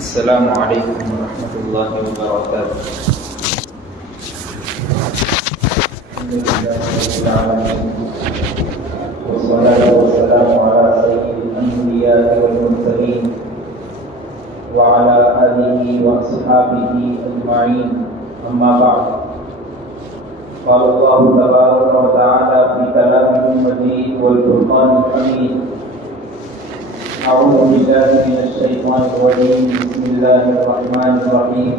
السلام علیکم ورحمۃ اللہ وبرکاتہ۔ الحمد للہ رب العالمین والصلاة والسلام علی سید الانبیاء والمرسلین وعلی آلہ واصحابہ اجمعین، اما بعد۔ قال اللہ تبارک وتعالی فی کلامہ المجید والفرقان الحمید، اعوذ باللہ من الشیطان الرجیم، بسم اللہ الرحمن الرحیم۔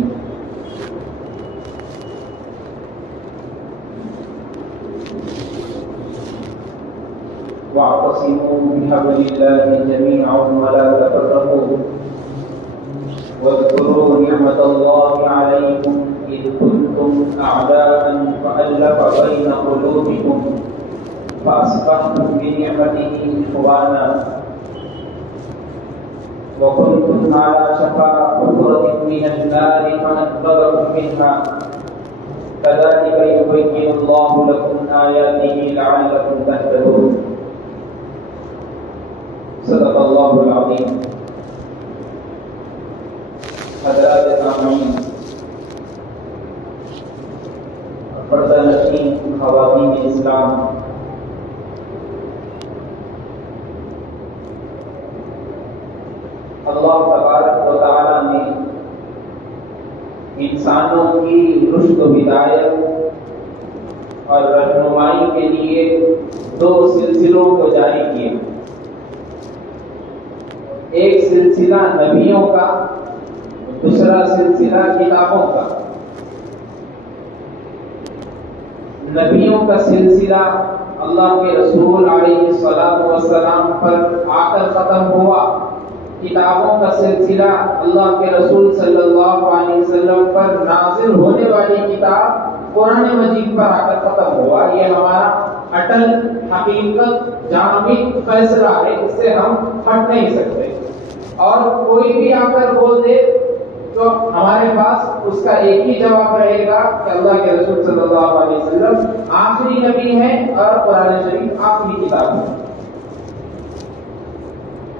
واعتصموا بحبل اللہ جميعا ولا تفرقوا واذكروا نعمة الله عليكم إذ كنتم أعداء فألف بين قلوبكم فأصبحتم بنعمته إخوانا وكنتم على شفا حفرة من النار فأنقذكم منها كذلك يبين الله لكم آياته لعلكم تهتدون۔ صدق اللہ العظیم۔ حضرات سامعین، پردہ نشین خواتین اسلام، اللہ تبارک و تعالی نے انسانوں کی رشد و ہدایت اور رہنمائی کے لیے دو سلسلوں کو جاری کیے۔ ایک سلسلہ نبیوں کا، دوسرا سلسلہ کتابوں کا۔ نبیوں کا سلسلہ اللہ کے رسول علیہ الصلوۃ والسلام پر آ کر ختم ہوا، کتابوں کا سلسلہ اللہ کے رسول صلی اللہ علیہ وسلم پر نازل ہونے والی کتاب قرآن مجید پر آ کر ختم ہوا۔ یہ ہمارا اٹل حقیقت جامد فیصلہ ہے، اس سے ہم ہٹ نہیں سکتے، اور کوئی بھی آ کر بول دے تو ہمارے پاس اس کا ایک ہی جواب رہے گا کہ اللہ کے رسول صلی اللہ علیہ وسلم آخری نبی ہیں اور قرآن شریف آخری کتاب ہے۔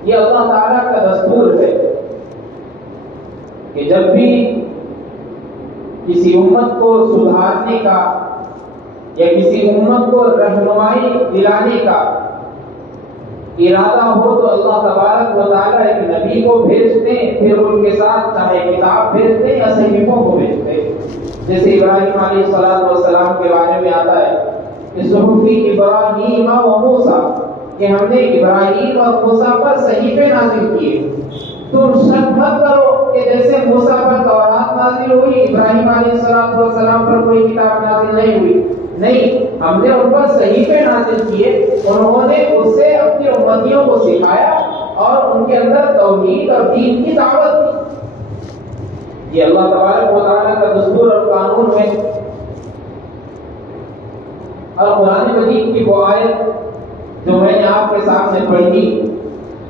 یہ اللہ تعالیٰ کا دستور ہے کہ جب بھی کسی امت کو سدھارنے کا یا کسی امت کو رہنمائی دلانے کا ارادہ ہو تو اللہ تبارک و تعالیٰ ایک نبی کو بھیجتے ہیں، پھر ان کے ساتھ چاہے کتاب بھیجتے یا صحیفوں کو بھیجتے، جیسے ابراہیم علیہ السلام کے بارے میں آتا ہے کہ صحفی ابراہیم و موسیٰ، کہ ہم نے ابراہیم اور موسیٰ پر صحیفے نازل کیے۔ تم شک مت کرو کہ جیسے موسیٰ پر تورات نازل ہوئی، ابراہیم علیہ السلام پر کوئی کتاب نازل نہیں ہوئی، نہیں، ہم نے ان پر صحیفے نازل کیے، انہوں نے اس سے اپنی امتیوں کو سکھایا اور ان کے اندر توحید اور دین کی دعوت دی۔ یہ اللہ تبارک و تعالیٰ کا دستور اور قانون ہے۔ اور قرآن مجید کی وہ آیت جو میں نے آپ کے سامنے پڑھی،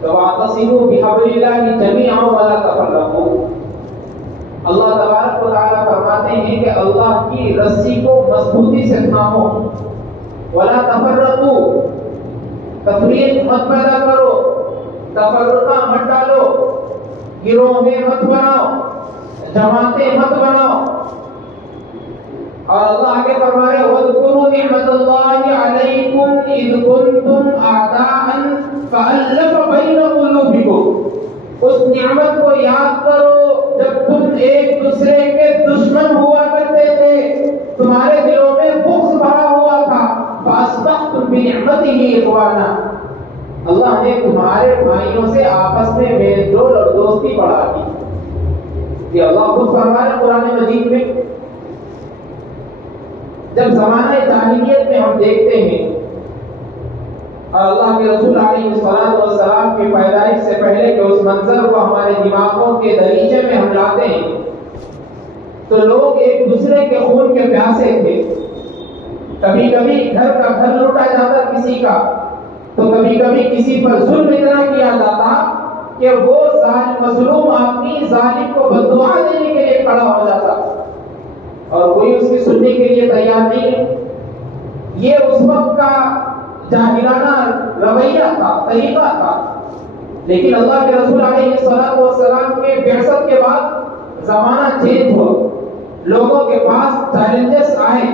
وَاعْتَصِمُوا بِحَبْلِ اللَّهِ جَمِيعًا وَلَا تَفَرَّقُوا، اللہ تبارک و تعالیٰ فرماتے ہیں کہ اللہ کی رسی کو مضبوطی سے تھامو، وَلَا تَفَرَّقُوا، تفریق مت پیدا کرو، تفرقہ مت ڈالو، گروہیں مت بناؤ، جماعتیں مت بناؤ۔ اور اللہ آگے فرمائے وَاذْكُرُوا نِعْمَةَ اللَّهِ عَلَيْكُمْ إِذْ كُنْتُمْ أَعْدَاءً فَأَلَّفَ بَيْنَ قُلُوبِكُمْ، اس نعمت کو یاد کرو جب تم ایک دوسرے کے دشمن ہوا کرتے تھے، تمہارے دلوں میں بغض بھرا ہوا تھا، فَأَصْبَحْتُمْ بِنِعْمَتِهِ إِخْوَانًا، اللہ نے تمہارے بھائیوں سے آپس میں میل جول اور دوستی بڑھا دی۔ یہ اللہ خود فرما رہے قرآن مجید میں۔ جب زمانہ جاہلیت میں ہم دیکھتے ہیں اور اللہ کے رسول علیہ السلام کی پیدائش سے پہلے کہ اس منظر کو ہمارے دماغوں کے دریچے میں ہم لاتے ہیں، تو لوگ ایک دوسرے کے خون کے پیاسے تھے۔ کبھی کبھی گھر کا گھر لوٹا جاتا کسی کا، تو کبھی کبھی کسی پر ظلم اتنا کیا جاتا کہ وہ مظلوم آدمی ظالم کو بددعا دینے کے لیے کھڑا ہو جاتا، اور کوئی اس کی سننے کے لیے تیار نہیں ہے۔ یہ اس وقت کا جاہلانہ رویہ تھا، طریقہ تھا، لیکن اللہ کے رسول علیہ الصلوۃ والسلام کے بعثت کے بعد زمانہ چینج ہوا، لوگوں کے پاس چیلنجز آئے،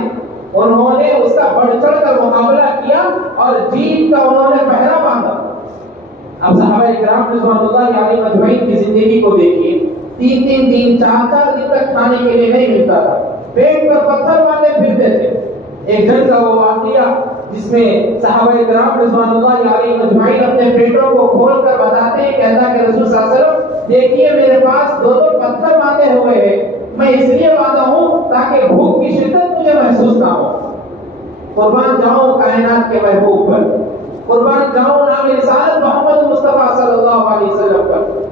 انہوں نے اس کا بڑھ چڑھ کر مقابلہ کیا اور جیت کا انہوں نے پہرا باندھا۔ اب صحابہ کرام رضوان اللہ علیہ مجمعین کی زندگی کو دیکھیے، 3 دن 4 دن تک کھانے کے لیے نہیں ملتا تھا، پیٹ پر پتھر باندھے پھرتے تھے۔ ایک جنگ کا وہ واقعہ جس میں صحابہ کرام رضوان اللہ علیہ مجمعین اپنے پیٹوں کو کھول کر بتاتے ہیں کہ اللہ کے رسول صلی اللہ علیہ وسلم دیکھیے میرے پاس 2 پتھر باندھے ہوئے ہیں، میں اس لیے باندھا ہوں تاکہ بھوک کی شدت مجھے محسوس نہ ہو۔ قربان جاؤں کائنات کے محبوب پر، قربان جاؤں نام رسالت محمد مصطفیٰ صلی اللہ علیہ وسلم پر۔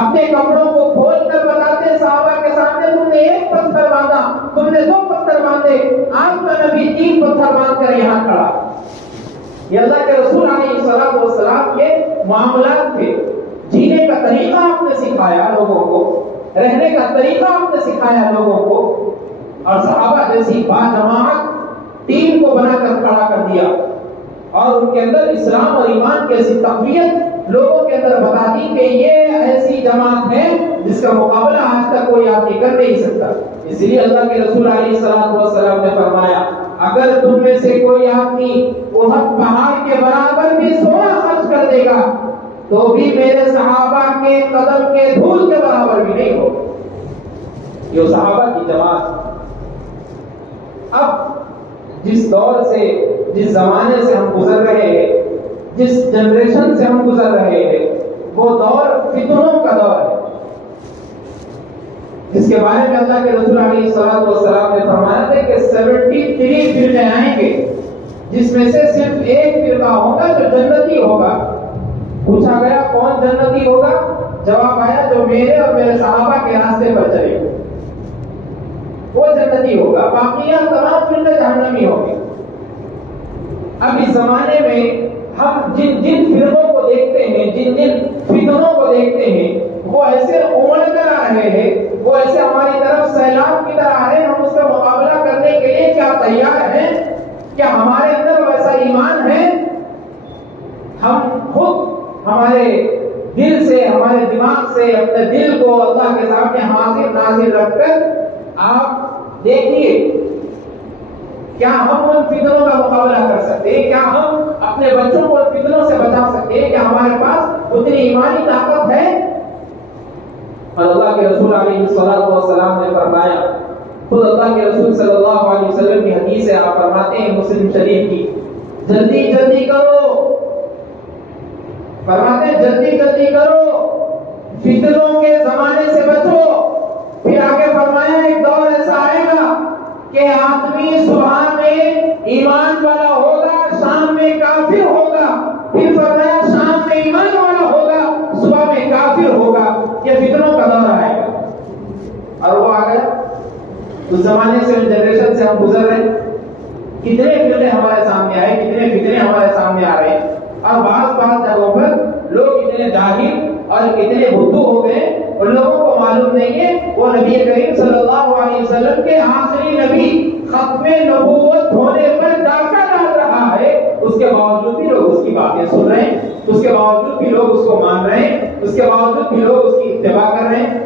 اپنے کپڑوں کو کھول کر بتاتے صحابہ کے سامنے، تم نے 1 پتھر باندھا، تم نے 2 پتھر باندھے، آپ کا نبی 3 پتھر باندھ کر یہاں کھڑا۔ یہ اللہ کے رسول علیہ الصلوۃ والسلام کے معاملات تھے۔ جینے کا طریقہ آپ نے سکھایا لوگوں کو، رہنے کا طریقہ آپ نے سکھایا لوگوں کو، اور صحابہ جیسی باجماعت ٹیم کو بنا کر کھڑا کر دیا، اور ان کے اندر اسلام اور ایمان کی ایسی تقویت لوگوں کے اندر بتا دی کہ یہ ایسی جماعت ہے جس کا مقابلہ آج تک کوئی آدمی کر نہیں سکتا۔ اس لیے اللہ کے رسول علیہ الصلوۃ والسلام نے فرمایا، اگر تم میں سے کوئی آدمی احد پہاڑ کے برابر بھی سونا خرچ کر دے گا تو بھی میرے صحابہ کے قدم کے دھول کے برابر بھی نہیں ہوگا۔ یہ صحابہ کی جماعت۔ اب جس دور سے، جس زمانے سے ہم گزر رہے ہیں، جس جنریشن سے ہم گزر رہے ہیں، وہ دور فتنوں کا دور ہے، جس کے بارے میں اللہ کے رسول علیہ الصلوۃ والسلام نے فرمایا تھا کہ 73 فرقے آئیں گے، جس میں سے صرف 1 فرقہ ہوگا جو جنتی ہوگا۔ پوچھا گیا کون جنتی ہوگا؟ جواب آیا جو میرے اور میرے صحابہ کے راستے پر چلے گا وہ جنتی ہوگا، باقیاں تمام فرقے جہنمی ہوں گے۔ اب اس زمانے میں ہم جن فرقوں کو دیکھتے ہیں، جن فتنوں کو دیکھتے ہیں، وہ ایسے امڑ کر آ رہے ہیں، وہ ایسے ہماری طرف سیلاب کی طرح آ رہے ہیں۔ ہم اس کا مقابلہ کرنے کے لیے کیا تیار ہیں؟ کیا ہمارے اندر ویسا ایمان ہے؟ ہم خود ہمارے دل سے، ہمارے دماغ سے اپنے دل کو اللہ کے سامنے حاضر ناظر رکھ کر آپ دیکھیے، کیا ہم ان فتنوں کا مقابلہ کر سکتے ہیں؟ کیا ہم اپنے بچوں کو ان فتنوں سے بچا سکتے ہیں؟ کیا ہمارے پاس اتنی ایمانی طاقت ہے؟ اور اللہ کے رسول علیہ الصلوۃ والسلام نے فرمایا، خود اللہ کے رسول صلی اللہ علیہ وسلم کی حدیث ہے، آپ فرماتے ہیں مسلم شریف کی، جلدی جلدی کرو، فرماتے ہیں جلدی جلدی کرو، فتنوں کے زمانے سے بچو۔ پھر آگے فرمایا ایک دور ایسا آئے گا کہ آدمی صبح میں ایمان والا ہوگا، شام میں کافر ہوگا، پھر فرمایا شام میں ایمان والا ہوگا، صبح میں کافر ہوگا۔ یہ فتنوں کا دور آئے گا، اور وہ آ گیا۔ اس زمانے سے، اس جنریشن سے ہم گزر رہے ہیں، کتنے فتنے ہمارے سامنے آئے، کتنے فتنے ہمارے سامنے آ رہے ہیں، اور بعض جگہوں پر لوگ اتنے جاہل اور اتنے بدھو ہو گئے، ان لوگوں کو معلوم نہیں ہے وہ نبی کریم صلی اللہ علیہ وسلم کے آخری نبی ختم نبوت ہونے پر ڈاکہ ڈال رہا ہے، اس کے باوجود بھی لوگ اس کی باتیں سن رہے ہیں، اس کے باوجود بھی لوگ اس کو مان رہے ہیں، اس کے باوجود بھی لوگ اس کی اتباع کر رہے ہیں۔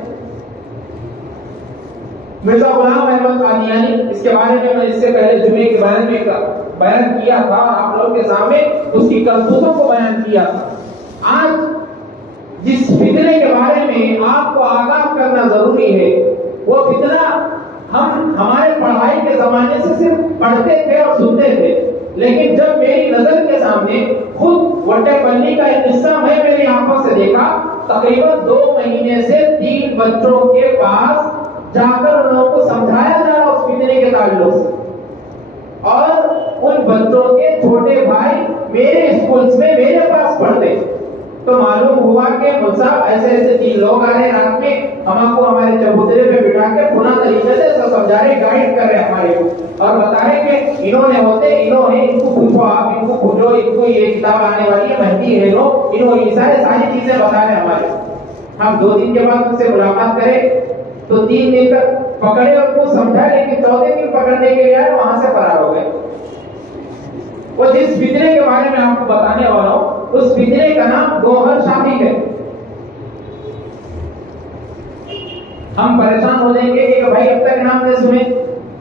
مرزا غلام احمد قادیانی، اس کے بارے میں اس سے پہلے جمعے کے بارے میں بیان کیا تھا، آپ لوگوں کے سامنے اس کی کرتوتوں کو بیان کیا تھا۔ آج جس فتنے کے بارے میں آپ کو آگاہ کرنا ضروری ہے، وہ فتنہ ہم ہمارے پڑھائی کے زمانے سے صرف پڑھتے تھے اور سنتے تھے، لیکن جب میری نظر کے سامنے خود وٹے پلی کا ایک قصہ میں میری آنکھوں سے دیکھا، تقریباً 2 مہینے سے 3 بچوں کے پاس جا کر ان لوگوں کو سمجھایا جا رہا اس فتنے کے تعلق سے، اور ان بچوں کے چھوٹے بھائی میرے اسکولز میں میرے پاس پڑھتے، تو معلوم ہوا کہ صاحب ایسے ایسے 3 لوگ آ رہے رات میں، ہم کو ہمارے چبوترے پہ بٹھا کے پناہ طریقے سے سمجھا رہے، گائیڈ کر رہے ہمارے کو، اور بتا رہے کہ انہوں نے ہوتے، انہوں نے، ان کو پوچھو، آپ ان کو پوچھو، ان کو یہ کتاب آنے والی ہے، مہدی ہے لو، انہوں یہ ساری چیزیں بتا رہے ہمارے۔ ہم 2 دن کے بعد ان سے ملاقات کرے تو 3 دن تک پکڑے اور کو سمجھا، لیکن 4تھے دن پکڑنے کے لیے آئے، وہاں سے فرار ہو گئے۔ وہ جس فتنے کے بارے میں آپ کو بتانے والا ہوں، اس فتنے کا نام گوہر شاہی ہے. ہم پریشان ہو جائیں گے کہ بھائی اب تک نام نہیں سنے،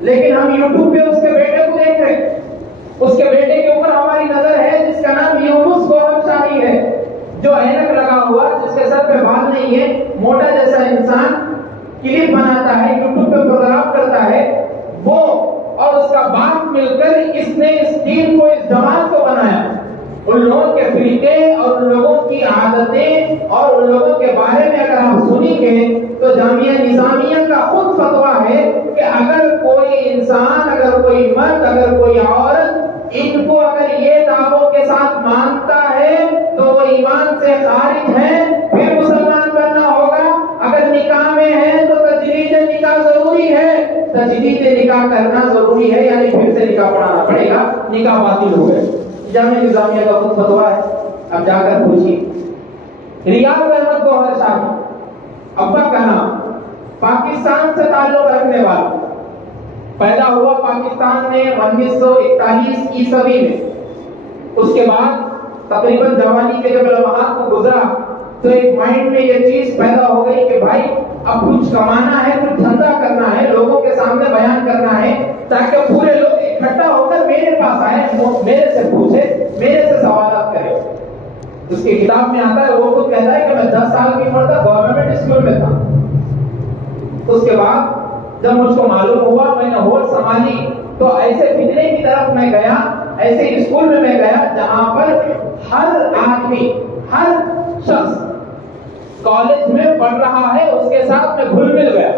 لیکن ہم یوٹیوب پہ اس کے بیٹے کو دیکھ رہے ہیں. اس کے بیٹے کے اوپر ہماری نظر ہے جس کا نام یونس گوہر شاہی ہے، جو اینک لگا ہوا، جس کے سر پہ بال نہیں ہے، موٹا جیسا انسان، کلپ بناتا ہے، یوٹیوب پہ پروگرام کرتا ہے. وہ اور اس کا باپ مل کر اس نے اس دین کو، اس جماعت کو بنایا. ان لوگوں کے طریقے اور ان لوگوں کی عادتیں اور ان لوگوں کے بارے میں اگر آپ سنیں گے تو جامعہ نظامیہ کا خود فتویٰ ہے کہ اگر کوئی انسان، اگر کوئی مرد، اگر کوئی عورت ان کو اگر یہ دعووں کے ساتھ مانتا ہے تو وہ ایمان سے خارج ہے، پھر مسلمان بننا ہوگا. اگر نکاح میں ہے تو تجدید نکاح ضروری ہے، تجدید نکاح کرنا ضروری ہے، یعنی پھر سے نکاح پڑھانا پڑے گا، نکاح باطل ہو گئے. جامعہ نظامیہ کا خود فتویٰ ہے. اب جا کر پوچھیے. ریاض احمد گوہر شاہی، ابا کا نام، پاکستان سے تعلق رکھنے والا، پیدا ہوا پاکستان میں 1941 عیسوی میں. اس کے بعد تقریباً جوانی کے جب لمحات کو گزرا تو ایک مائنڈ میں یہ چیز پیدا ہو گئی کہ بھائی اب کچھ کمانا ہے، کچھ دھندا کرنا ہے، لوگوں کے سامنے بیان کرنا ہے تاکہ پورے لوگ اکٹھا ہو کر میرے پاس آئے، میرے سے پوچھے، میرے سے سوالات کرے. اس کی کتاب میں آتا ہے، وہ خود کہتا ہے کہ میں 10 سال کی عمر تک گورنمنٹ اسکول میں تھا. اس کے بعد جب مجھ کو معلوم ہوا، میں نے ہوش سنبھالی تو ایسے فتنے کی طرف میں گیا، ایسے اسکول میں گیا جہاں پر ہر آدمی، ہر شخص کالج میں پڑھ رہا ہے، اس کے ساتھ میں گھل مل گیا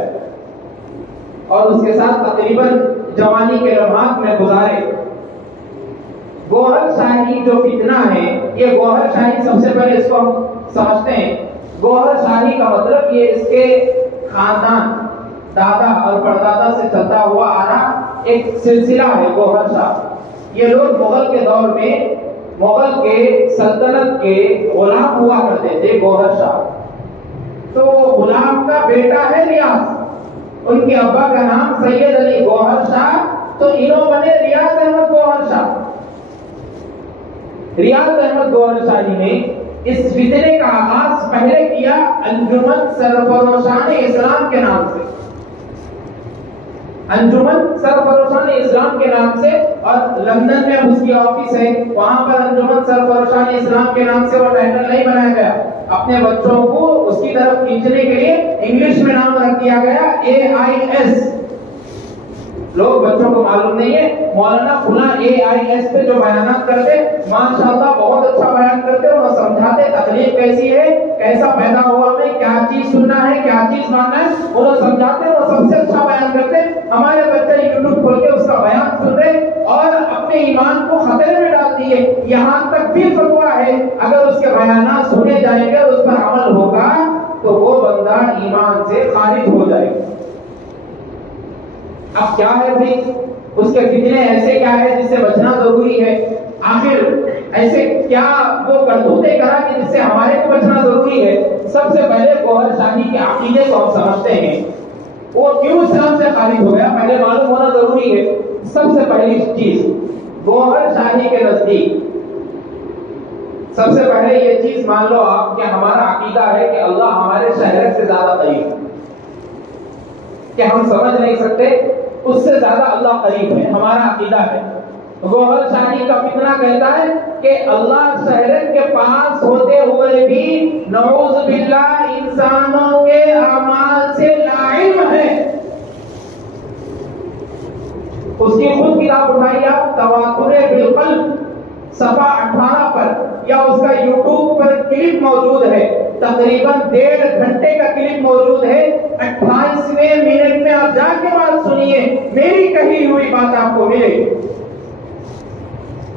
اور اس کے ساتھ تقریباً جوانی کے لمحات میں گزارے. گوہر شاہی جو فتنہ ہے، یہ گوہر شاہی سب سے پہلے اس کو ہم سمجھتے ہیں. گوہر شاہی کا مطلب یہ اس کے خاندان، دادا اور پردادا سے چلتا ہوا آ رہا ایک سلسلہ ہے گوہر شاہ. یہ لوگ مغل کے دور میں، مغل کے سلطنت کے غلام ہوا کرتے تھے گوہر شاہ. تو غلام کا بیٹا ہے ریاض، ان کے ابا کا نام سید علی گوہر شاہ، تو انہوں بنے ریاض احمد گوہر شاہ. ریاض احمد گوہر شاہی نے اس فتنے کا آغاز پہلے کیا انجمن سرفروشان اسلام کے نام سے، انجمن سرفروشان اسلام کے نام سے، اور لندن میں اس کی آفس ہے، وہاں پر انجمن سرفروشان اسلام کے نام سے وہ ٹائٹل نہیں بنایا گیا. اپنے بچوں کو اس کی طرف کھینچنے کے لیے انگلش میں نام رکھ دیا گیا AIS. لوگ بچوں کو معلوم نہیں ہے، مولانا فلاں AIS پہ جو بیانات کرتے ماشاءاللہ بہت اچھا بیان کرتے، وہ سمجھاتے تکلیف کیسی ہے، کیسا پیدا ہوا میں، کیا چیز سننا ہے، کیا چیز ماننا ہے، وہ سمجھاتے، وہ سب سے اچھا بیان کرتے. ہمارے بچے یوٹیوب کھول کے اس کا بیان سن رہے اور اپنے ایمان کو خطرے میں ڈال دیے. یہاں تک بھی فتویٰ ہے اگر اس کے بیانات سنے جائیں گے، اس پر عمل ہوگا تو وہ بندہ ایمان سے خارج ہو جائے گا. اب کیا ہے بھائی اس کے فتنے ایسے کیا ہے جس سے بچنا ضروری ہے؟ آخر ایسے کیا وہ کرتوتے کرا کہ جس سے ہمارے کو بچنا ضروری ہے؟ سب سے پہلے گوہر شاہی کے عقیدے کو ہم سمجھتے ہیں، وہ کیوں اسلام سے خارج ہو گیا پہلے معلوم ہونا ضروری ہے. سب سے پہلی چیز گوہر شاہی کے نزدیک سب سے پہلے یہ چیز مان لو آپ کہ ہمارا عقیدہ ہے کہ اللہ ہمارے شہرت سے زیادہ قریب ہے، کہ ہم سمجھ نہیں سکتے، اس سے زیادہ اللہ قریب ہے، ہمارا عقیدہ ہے. گوہر شاہی کا فتنہ کہتا ہے کہ اللہ شہرت کے پاس ہوتے ہوئے بھی نعوذ باللہ انسانوں کے اعمال سے لاعلم ہے. اس کی خود کتاب اٹھائی آپ، تواتر بالقلب، صفحہ 18 پر، یا اس کا یوٹیوب پر کلپ موجود ہے، تقریباً 1.5 گھنٹے کا کلپ موجود ہے. 28ویں منٹ میں آپ جا کے بات سنیے، میری کہی ہوئی بات آپ کو ملے.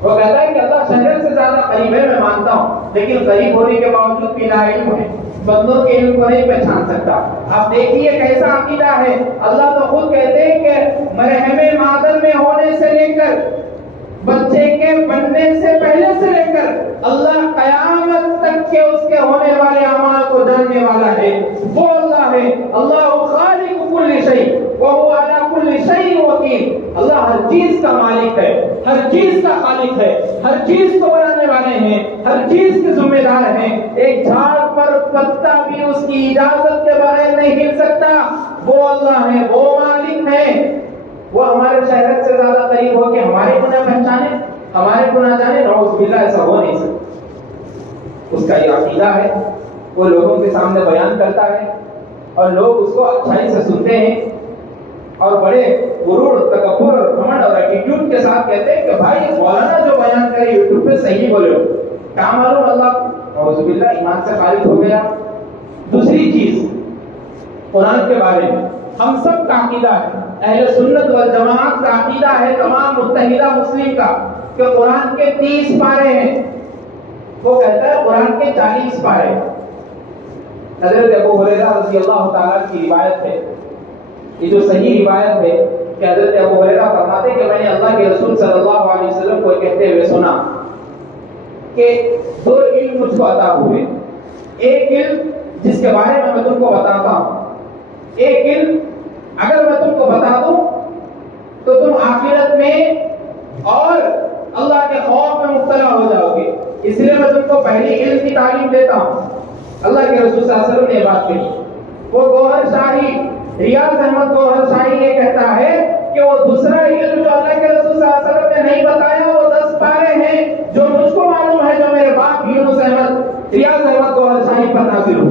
وہ کہتا ہے کہ اللہ شہر سے زیادہ قریب ہے، میں مانتا ہوں، لیکن قریب ہونے کے باوجود بھی لاعلم ہے، بندوں کے علم کو نہیں پہچان سکتا. آپ دیکھیے کیسا عقیدہ ہے. اللہ تو خود کہتے ہیں کہ مرحم مادر میں ہونے سے لے کر بچے کے بننے سے پہلے سے لے کر اللہ قیامت تک کے اس کے ہونے والے اعمال کو جاننے والا ہے. وہ اللہ ہے، اللہ خالق کل شیء وهو على كل شيء وكيل. اللہ ہر چیز کا مالک ہے، ہر چیز کا خالق ہے، ہر چیز کو بنانے والے ہیں، ہر چیز کے ذمہ دار ہیں۔ ایک جھاڑ پر پتا بھی اس کی اجازت کے بغیر نہیں ہل سکتا۔ وہ اللہ ہے، وہ مالک ہے۔ وہ ہمارے شہرت سے زیادہ قریب ہو کہ ہمارے گناہ پہچانے، ہمارے گناہ جانے، نعوذ باللہ ایسا ہو نہیں سکتا۔ اس کا یہ عقیدہ ہے، وہ لوگوں کے سامنے بیان کرتا ہے اور لوگ اس کو اچھائی سے سنتے ہیں اور بڑے غرور، تکبر، گھمنڈ اور ایٹیٹیوڈ کے ساتھ کہتے ہیں کہ بھائی مولانا جو بیان کرے یوٹیوب پہ صحیح بولے ہو، کیا معلوم اللہ نعوذ باللہ ایمان سے خارج ہو گیا۔ دوسری چیز قرآن کے بارے میں ہم سب کا عقیدہ ہے، اہل سنت والجماعت کا عقیدہ ہے، تمام متحدہ مسلم کا، کہ قرآن کے 30 پارے ہیں۔ وہ کہتا ہے قرآن کے 40 پارے۔ حضرت ابو ہریرہ رضی اللہ تعالیٰ کی روایت ہے، یہ جو صحیح روایت ہے کہ حضرت ابو ہریرہ فرماتے کہ میں نے اللہ کے رسول صلی اللہ علیہ وسلم کو کہتے ہوئے سنا کہ 2 علم مجھ کو عطا ہوئے، ایک علم جس کے بارے میں تم کو بتاتا ہوں، ایک علم اگر میں تم کو بتا دوں تو تم آخرت میں اور اللہ کے خوف میں مبتلا ہو جاؤ گے، اس لیے میں تم کو پہلی علم کی تعلیم دیتا ہوں۔ اللہ کے رسول صلی اللہ علیہ وسلم نے یہ بات کہی۔ وہ گوہر شاہی، ریاض احمد گوہر شاہی یہ کہتا ہے کہ وہ دوسرا علم جو اللہ کے رسول صلی اللہ علیہ وسلم نے نہیں بتایا وہ 10 پارے ہیں جو مجھ کو معلوم ہے، جو میرے باپ یونس احمد ریاض احمد گوہر شاہی پر نازل ہو۔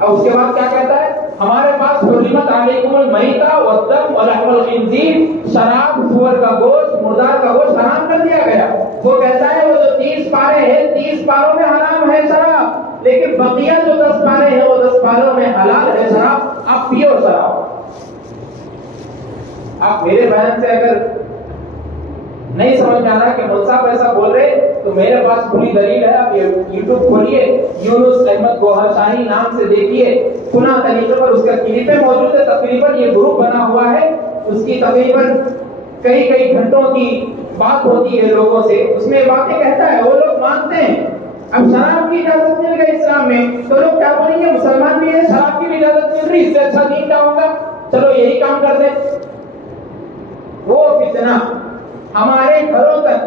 اب اس کے بعد کیا کہتا ہے؟ ہمارے پاس حرمت علیکم المیتہ والدم ولحم الخنزیر، شراب، سور کا گوشت، مردار کا گوشت حرام کر دیا گیا۔ وہ کہتا ہے وہ جو 30 پارے ہیں، 30 پاروں میں حرام ہے شراب، لیکن بقیہ جو 10 پارے ہیں وہ 10 پاروں میں حلال ہے شراب، آپ پیو شراب۔ آپ میرے بیان سے اگر نہیں سمجھ میں آ رہا کہ مول صاحب ایسا بول رہے تو میرے پاس پوری دلیل ہے، آپ یوٹیوب کھولیے، یونس احمد گوہر شاہی نام سے دیکھیے، سنا طریقے پر اس کا کلپیں موجود ہے، تقریباً یہ گروپ بنا ہوا ہے، اس کی تقریباً کئی گھنٹوں کی بات ہوتی ہے لوگوں سے، اس میں باتیں کہتا ہے، وہ لوگ مانتے ہیں۔ اب شراب کی اجازت مل گئی اسلام میں تو لوگ کیا بولیں گے؟ مسلمان بھی ہے، شراب کی بھی اجازت مل رہی، اس سے اچھا دین کیا ہوگا، چلو یہی کام کر دیں۔ وہ فتنہ ہمارے گھروں تک،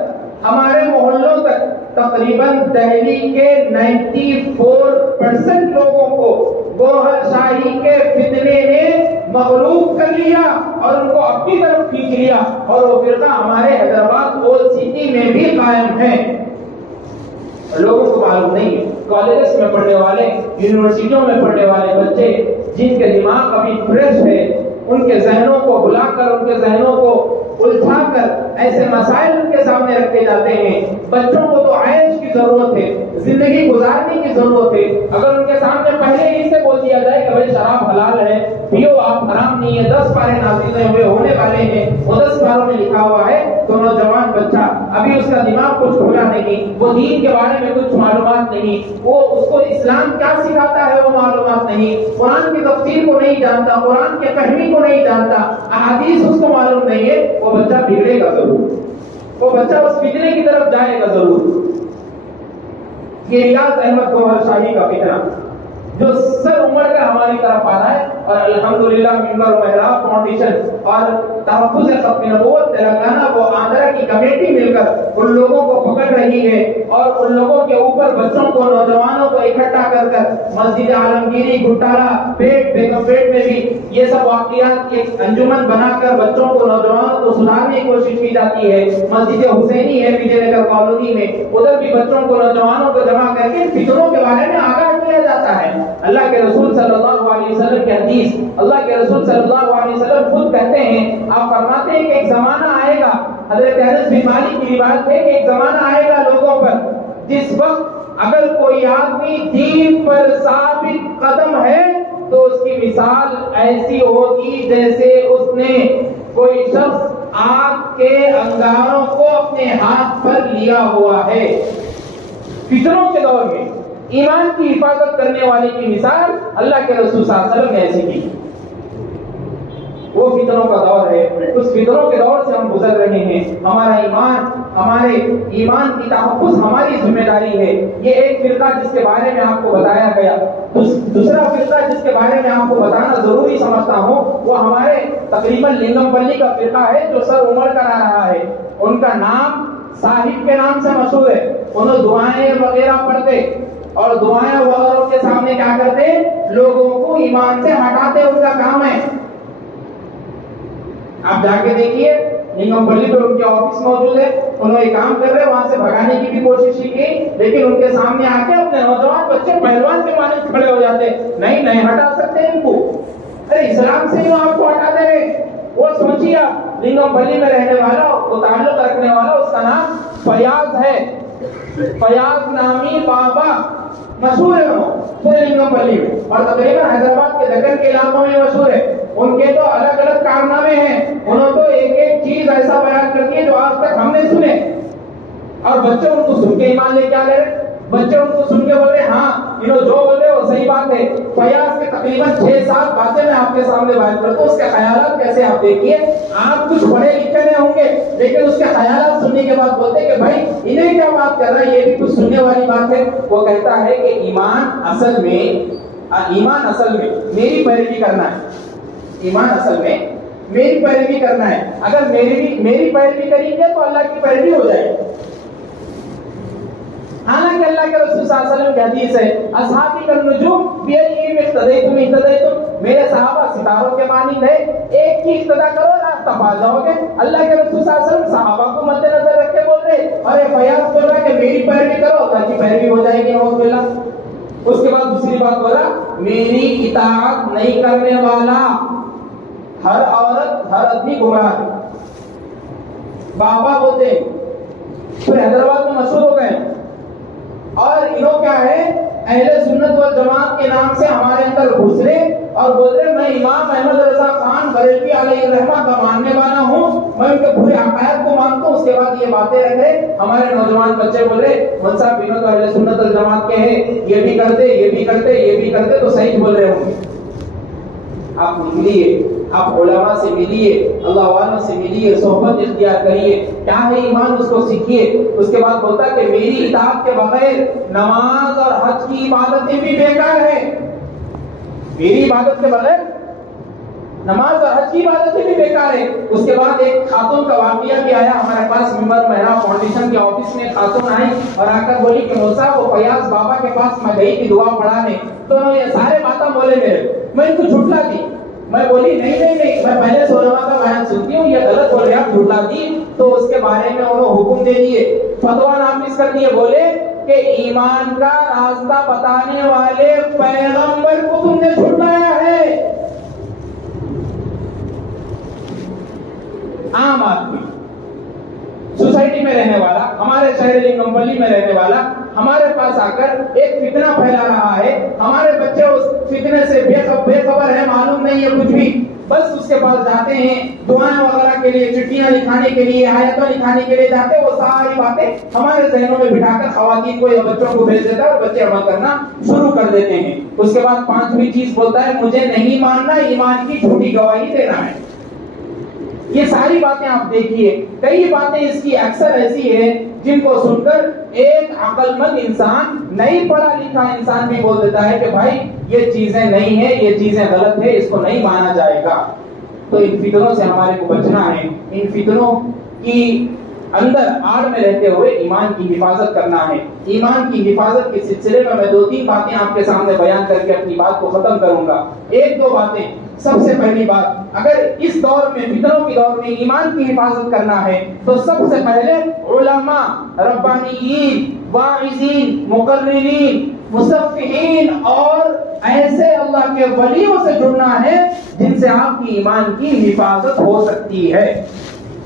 ہمارے محلوں تک، تقریباً دہلی کے 94% لوگوں کو گوہر شاہی کے فتنے نے مغلوب کر لیا اور ان کو اپنی طرف کھینچ لیا، اور وہ فرقہ ہمارے حیدرآباد اولڈ سٹی میں بھی قائم ہے۔ لوگوں کو معلوم نہیں ہے، کالجز میں پڑھنے والے، یونیورسٹیوں میں پڑھنے والے بچے جن کے دماغ ابھی فریش ہے، ان کے ذہنوں کو بلا کر، ان کے ذہنوں کو الجھا کر ایسے مسائل ان کے سامنے رکھے جاتے ہیں۔ بچوں کو تو عیش کی ضرورت ہے، زندگی گزارنے کی ضرورت ہے، اگر ان کے سامنے پہلے ہی سے بول دیا جائے کہ بھائی شراب حلال ہے، پیو، آپ حرام نہیں ہے، 10 پارے نازل ہوئے ہونے والے ہیں، وہ 10 پاروں میں لکھا ہوا ہے، تو نوجوان بچہ ابھی اس کا دماغ کچھ کھلا نہیں، وہ دین کے بارے میں کچھ معلومات نہیں، وہ اس کو اسلام کیا سکھاتا ہے وہ معلومات نہیں، قرآن کی تفسیر کو نہیں جانتا، قرآن کے فہمی کو نہیں جانتا، احادیث اس کو معلوم نہیں ہے، وہ بچہ بگڑے گا ضرور، وہ بچہ اس فتنے کی طرف جائے گا ضرور۔ یہ ریاض احمد گوہر شاہی کا فتنہ جو سر عمر کر ہماری طرف آ رہا ہے، اور الحمدللہ منبر و محراب فاؤنڈیشن اور تحفظ ختم نبوت تلنگانہ وہ آندھرا کی کمیٹی مل کر ان لوگوں کو پکڑ رہی ہے اور ان لوگوں کے اوپر بچوں کو، نوجوانوں کو اکٹھا کر کر مسجد عالمگیری، گھٹالہ، بیگم پیٹ میں بھی یہ سب واقعات کی ایک انجمن بنا کر بچوں کو، نوجوانوں کو سدھارنے کی کوشش کی جاتی ہے۔ مسجد حسینی ہے وجے نگر کالونی میں، ادھر بھی بچوں کو، نوجوانوں کو جمع کر کے فتنوں کے بارے میں آگاہ کیا جاتا ہے۔ اللہ کے رسول صلی اللہ علیہ وسلم کی حدیث، اللہ کے رسول صلی اللہ علیہ وسلم خود کہتے ہیں، آپ فرماتے ہیں کہ ایک زمانہ آئے گا، حضرت انس بن مالک کی روایت ہے کہ ایک زمانہ آئے گا لوگوں پر جس وقت اگر کوئی آدمی دین پر ثابت قدم ہے تو اس کی مثال ایسی ہوگی جیسے اس نے کوئی شخص آگ کے انگاروں کو اپنے ہاتھ پر لیا ہوا ہے۔ فتنوں کے دور میں ایمان کی حفاظت کرنے والے کی مثال اللہ کے رسول صلی اللہ علیہ وسلم نے ایسی کی۔ وہ فتنوں کا دور ہے، اس فتنوں کے دور سے ہم گزر رہے ہیں۔ ہمارے ایمان کی تحفظ ہماری ذمہ داری ہے۔ یہ ایک فرقہ جس کے بارے میں آپ کو بتایا گیا۔ دوسرا فرقہ جس کے بارے میں آپ کو بتانا ضروری سمجھتا ہوں وہ ہمارے تقریباً لنگم پلی کا فرقہ ہے جو سر عمر کر آ رہا ہے۔ ان کا نام صاحب کے نام سے مشہور ہے. انہوں دعائیں وغیرہ پڑھتے اور دعائیں وغیرہ کے سامنے کیا کرتے, لوگوں کو ایمان سے ہٹاتے, ان کا کام ہے. آپ جا کے دیکھیے نگم پلی پر ان کے آفس موجود ہے, انہوں یہ کام کر رہے, وہاں سے بھگانے کی بھی کوشش کی, لیکن ان کے سامنے آ کے اپنے نوجوان بچے پہلوان کے مانند کھڑے ہو جاتے, نہیں ہٹا سکتے ان کو. ارے اسلام سے کیوں آپ کو ہٹا دے رہے؟ وہ سوچیے آپ, لنگم پلی میں رہنے والا, وہ تعلق رکھنے والا, اس کا نام فیاض ہے. فیاض نامی بابا مشہور ہے وہ لنگم پلی میں, اور تقریباً حیدرآباد کے دکن کے علاقوں میں مشہور ہے. ان کے تو الگ الگ کارنامے ہیں, انہوں تو ایک چیز ایسا بیان کرتی ہے جو آج تک ہم نے سنے, اور بچے ان کو سن کے ایمان لے کے آ گئے. بچے ان کو سن کے بول رہے ہاں انہوں جو بول رہے وہ صحیح بات ہے. فیاض کے تقریباً 6-7 باتیں میں آپ کے سامنے بیان کرتا ہوں, اس کے خیالات کیسے آپ دیکھیے. آپ کچھ پڑھے لکھے نہیں ہوں گے, لیکن اس کے خیالات سننے کے بعد بولتے کہ بھائی انہیں کیا بات کر رہا ہے, یہ بھی کچھ سننے والی بات ہے. وہ کہتا ہے کہ ایمان اصل میں میری پیروی کرنا ہے. ایمان اصل میں میری پیروی کرنا ہے. اگر میری پیروی کریں گے تو اللہ کی پیروی ہو جائے. حالانکہ اللہ کے رسول صلی اللہ علیہ وسلم کی حدیث ہے, اصحابی کالنجوم بأیہم اقتدیتم اہتدیتم, میرے صحابہ ستاروں کے مانند ہے, ایک کی اقتدا کرو راستہ پا جاؤ گے. اللہ کے رسول صلی اللہ علیہ وسلم صحابہ کو مد نظر رکھ کے بول رہے, اور یہ فیاض بول رہا کہ میری پیروی کرو, اللہ کی پیروی ہو جائے گی. نعوذ باللہ. اس کے بعد دوسری بات بولا, میری اطاعت نہیں کرنے والا ہر عورت ہر آدمی گمراہ ہے. بابا بولتے پھر حیدرآباد میں مشہور ہو گئے, اور انہوں کیا ہے اہل سنت والجماعت کے نام سے ہمارے اندر گھسرے اور بول رہے میں امام احمد رضا خان بریلوی علیہ الرحمہ کا ماننے والا ہوں, میں ان کے پورے عقائد کو مانتا ہوں. اس کے بعد یہ باتیں رکھے, ہمارے نوجوان بچے بول رہے من صاحب انہوں تو اہل سنت والجماعت کے ہیں, یہ بھی کرتے تو صحیح بول رہے ہوں گے. آپ ملیے, آپ علماء سے ملیے, اللہ والوں سے ملیے, صحبت اختیار کریے, کیا ہے ایمان اس کو سیکھیے. اس کے بعد بولتا کہ میری اطاعت کے بغیر نماز اور حج کی عبادتیں بھی بیکار ہیں. میری عبادت کے بغیر نماز اور حج کی عبادتیں بھی بیکار ہے. اس کے بعد ایک خاتون کا واقعہ بھی آیا ہمارے پاس. ممبر محراب فاؤنڈیشن کے آفس میں خاتون آئی اور آ کر بولی کہ موسیٰ وہ فیاض بابا کے پاس میں گئی تھی دعا پڑھانے, تو انہوں نے یہ سارے باتیں بولے میرے, میں ان کو جھٹلا دی. میں بولی نہیں میں پہلے سولما کا بیان سنتی ہوں, یہ غلط بول رہے آپ, جھٹلا دی. تو اس کے بارے میں انہوں حکم دے دیے, فتویٰ نافذ کر دیے, بولے کہ ایمان کا راستہ بتانے والے پیغمبر کو تم نے جھٹلایا ہے. عام آدمی سوسائٹی میں رہنے والا, ہمارے شہر لنگم پلی میں رہنے والا, ہمارے پاس آ کر ایک فتنہ پھیلا رہا ہے. ہمارے بچے اس فتنے سے بے خبر ہے, معلوم نہیں ہے کچھ بھی, بس اس کے پاس جاتے ہیں دعائیں وغیرہ کے لیے, چٹیاں لکھانے کے لیے, آیتیں لکھانے کے لیے جاتے. وہ ساری باتیں ہمارے ذہنوں میں بٹھا کر خواتین کو یا بچوں کو بھیج دیتا ہے, اور بچے عمل کرنا شروع کر دیتے ہیں. اس کے بعد 5ویں چیز بولتا ہے مجھے نہیں ماننا, ایمان کی جھوٹی گواہی دینا ہے. یہ ساری باتیں آپ دیکھیے, کئی باتیں اس کی اکثر ایسی ہیں جن کو سن کر ایک عقل مند انسان, نہیں پڑھا لکھا انسان بھی بول دیتا ہے کہ بھائی یہ چیزیں نہیں ہیں, یہ چیزیں غلط ہے, اس کو نہیں مانا جائے گا. تو ان فتنوں سے ہمارے کو بچنا ہے. ان فتنوں کی اندر آڑ میں رہتے ہوئے ایمان کی حفاظت کرنا ہے. ایمان کی حفاظت کے سلسلے میں 2-3 باتیں آپ کے سامنے بیان کر کے اپنی بات کو ختم کروں گا. 1-2 باتیں. سب سے پہلی بات, اگر اس دور میں فتنوں کے دور میں ایمان کی حفاظت کرنا ہے تو سب سے پہلے علماء, ربانیین, واعظین, مقررین, مصفحین اور ایسے اللہ کے ولیوں سے جڑنا ہے جن سے آپ کی ایمان کی حفاظت ہو سکتی ہے.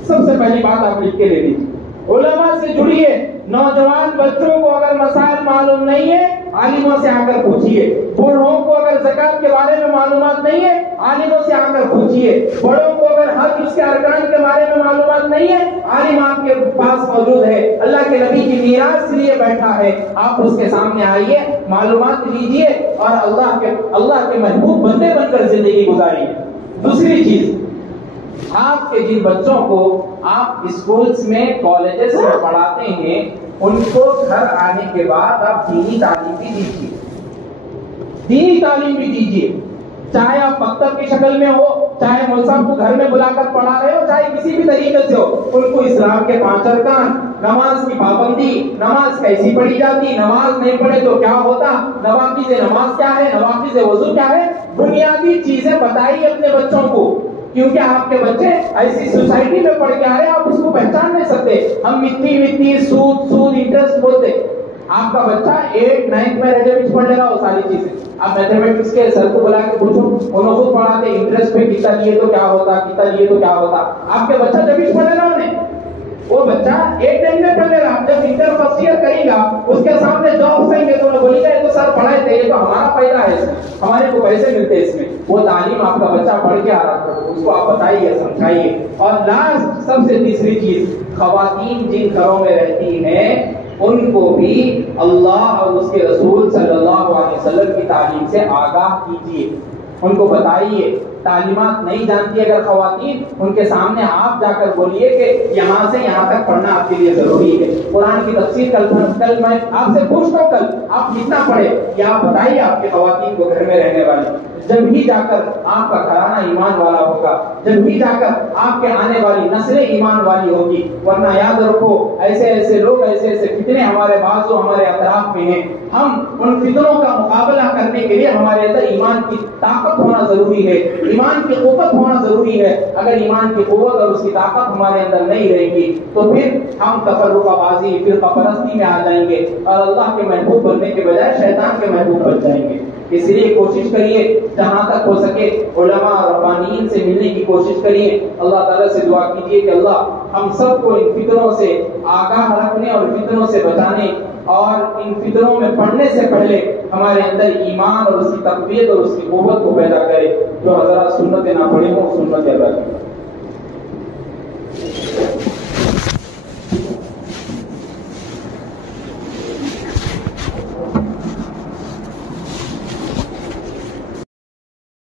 سب سے پہلی بات آپ لکھ کے لے لیجیے, علماء سے جڑیے. نوجوان بچوں کو اگر مسائل معلوم نہیں ہے عالموں سے آ کر پوچھیے. بوڑھوں کو اگر زکات کے بارے میں معلومات نہیں ہے عالموں سے آ کر پوچھیے. بڑوں کو اگر حج اس کے ارکان کے بارے میں معلومات نہیں ہے عالم آپ کے پاس موجود ہے. اللہ کے نبی کی میراث لیے بیٹھا ہے, آپ اس کے سامنے آئیے, معلومات لیجیے اور اللہ کے محبوب بندے بن کر زندگی گزاریے. دوسری چیز, آپ کے جن بچوں کو آپ اسکولز میں, کالجز میں پڑھاتے ہیں ان کو گھر آنے کے بعد آپ دینی تعلیم بھی دیجیے. دینی تعلیم بھی دیجیے, چاہے آپ مکتب کی شکل میں ہو, چاہے مولوی صاحب کو گھر میں بلا کر پڑھا رہے ہو, چاہے کسی بھی طریقے سے ہو. ان کو اسلام کے 5 ارکان, نماز کی پابندی، نماز کیسی پڑھی جاتی، نماز نہیں پڑھے تو کیا ہوتا، نوافل نماز کیا ہے، نوافل وضو کیا ہے، بنیادی چیزیں بتائیے اپنے بچوں کو، کیونکہ آپ کے بچے ایسی سوسائٹی میں پڑھ کے آ رہے ہیں آپ اس کو پہچان نہیں سکتے. ہم مٹی سود انٹرسٹ بولتے. آپ کا بچہ 8th 9th میں رہتے پڑھ لے گا وہ ساری چیزیں. آپ میتھمیٹکس کے سر کو بلا کے پوچھو، انہوں خود پڑھاتے انٹرسٹ پہ کتنا لیے تو کیا ہوتا، کتنا لیے تو کیا ہوتا. آپ کے بچہ جب پڑھ لے گا انہیں، وہ بچہ 8th 10th میں پڑھ لے گا. جب انٹر فرسٹ ایئر کرے گا اس کے سامنے جاب آئیں گے تو انہیں بولے گا یہ تو سر پڑھائے تھے، یہ تو ہمارا فائدہ ہے، ہمارے کو پیسے ملتے اس میں. وہ تعلیم آپ کا بچہ پڑھ کے آ رہا تھا اس کو آپ بتائیے، سمجھائیے. اور لاسٹ سب سے تیسری چیز، خواتین جن گھروں میں رہتی ہیں ان کو بھی اللہ اور اس کے رسول صلی اللہ علیہ وسلم کی تعلیم سے آگاہ کیجیے، ان کو بتائیے. تعلیمات نہیں جانتی اگر خواتین، ان کے سامنے آپ جا کر بولیے کہ یہاں سے یہاں تک پڑھنا آپ کے لیے ضروری ہے. قرآن کی تفسیر کل میں آپ سے پوچھتا ہوں، کل آپ کتنا پڑھے یہ آپ بتائیے آپ کی خواتین کو گھر میں رہنے والی. جب ہی جا کر آپ کا گھرانہ ایمان والا ہوگا، جب ہی جا کر آپ کے آنے والی نسلیں ایمان والی ہوگی. ورنہ یاد رکھو ایسے لوگ ایسے کتنے ہمارے بازو ہمارے اطراف میں ہیں. ہم ان فتنوں کا مقابلہ کرنے کے لیے ہمارے اندر ایمان کی طاقت ہونا ضروری ہے، ایمان کی قوت ہونا ضروری ہے. اگر ایمان کی قوت اور اس کی طاقت ہمارے اندر نہیں رہے گی تو پھر ہم تفرقہ بازی، فرقہ پرستی میں آ جائیں گے اور اللہ کے محبوب بننے کے بجائے شیطان کے محبوب بن جائیں گے. اس لیے کوشش کریے جہاں تک ہو سکے علماء اور ربانیین سے ملنے کی کوشش کریے. اللہ تعالیٰ سے دعا کیجیے کہ اللہ ہم سب کو ان فتنوں سے آگاہ رکھنے اور فتنوں سے بچانے اور ان فتنوں میں پڑھنے سے پہلے ہمارے اندر ایمان اور اس کی تقویت اور اس کی قوت کو پیدا کرے. جو حضرات سنت نہ پڑھے ہوں سنت ادا کریں.